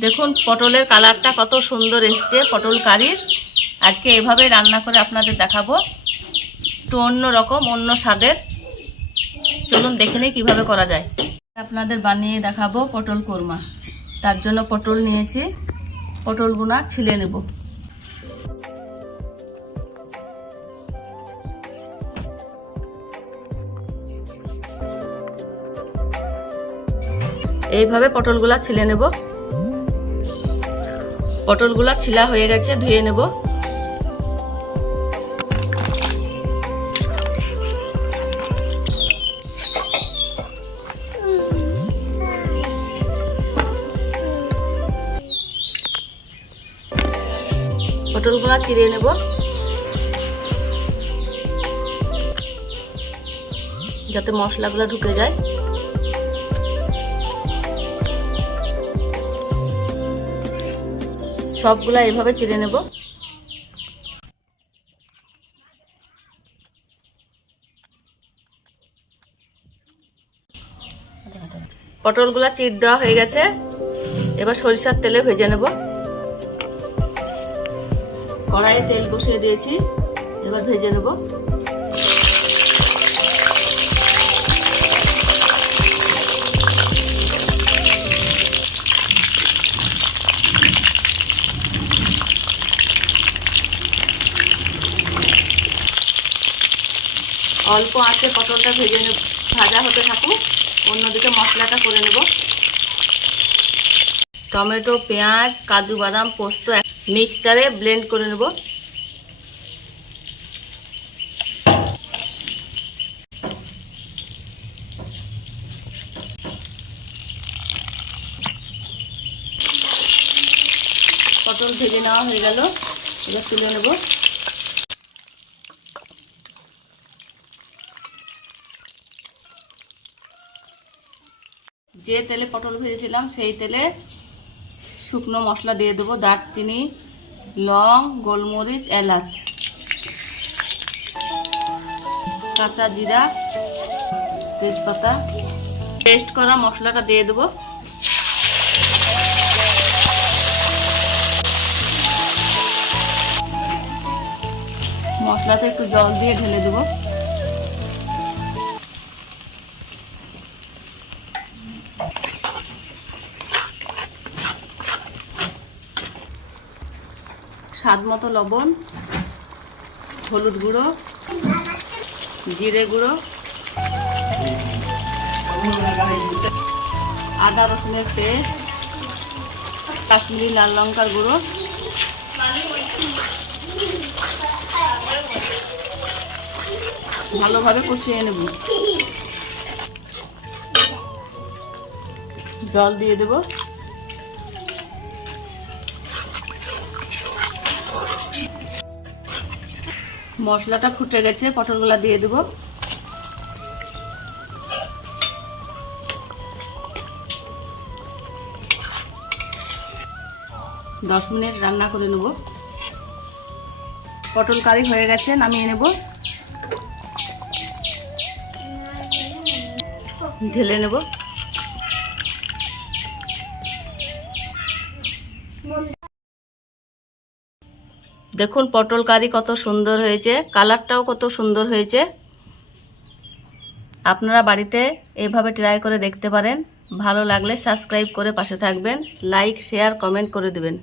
দেখুন, পটলের কালারটা কত সুন্দর এসছে পটল কারির আজকে এভাবে রান্না করে আপনাদের দেখাবো। তো অন্য রকম, অন্য স্বাদের। চলুন দেখে নিই কীভাবে করা যায়। আপনাদের বানিয়ে দেখাবো পটল কোরমা। তার জন্য পটল নিয়েছি। পটলগুনা ছিলে নেব। এইভাবে পটলগুলা ছিলে নেব। পটলগুলা ছিলা হয়ে গেছে ধুয়ে নেব। পটলগুলা চিড়ে নেব। যাতে মশলাগুলো ঢুকে যায়। সবগুলা এভাবে চিড়ে নেব। পটলগুলা চিট দেওয়া হয়ে গেছে। এবার সরিষার তেলে ভেজে নেব। কড়াইয়ে তেল বসিয়ে দিয়েছি। এবার ভেজে নেব। অল্প আঁচে পটলটা ভেজে নেব। ভাজা হতে থাকুক, অন্যদিকে মশলাটা করে নেব। টমেটো, পেঁয়াজ, কাজু বাদাম, পোস্ত মিক্সচারে ব্লেন্ড করে নেব। পটল ভেজে নেওয়া হয়ে গেল। এবার তুলে নেব। যে তেলে পটল ভেজেছিলাম, সেই তেলে শুকনো মশলা দিয়ে দেবো, দারচিনি, লং, গোলমরিচ, এলাচ, কাঁচা জিরা, তেজপাতা, পেস্ট করা মশলাটা দিয়ে দেবো। মশলাতে একটু জল দিয়ে ঢেলে দেবো। স্বাদ মতো লবণ, হলুদ গুঁড়ো, জিরে গুঁড়ো, আদা রসুনের পেস্ট, কাশ্মীরি লাল লঙ্কার গুঁড়ো। ভালোভাবে কষিয়ে নেব। জল দিয়ে দেবো। মশলাটা ফুটে গেছে, পটলগুলা দিয়ে দেবো। দশ মিনিট রান্না করে নেব। পটল কারি হয়ে গেছে, নামিয়ে নেব। ঢেলে নেব। দেখুন পটল কারি কত সুন্দর হয়েছে, কালারটাও কত সুন্দর হয়েছে। আপনারা বাড়িতে এভাবে ট্রাই করে দেখতে পারেন, ভালো লাগলে সাবস্ক্রাইব করে পাশে থাকবেন লাইক শেয়ার কমেন্ট করে দেবেন।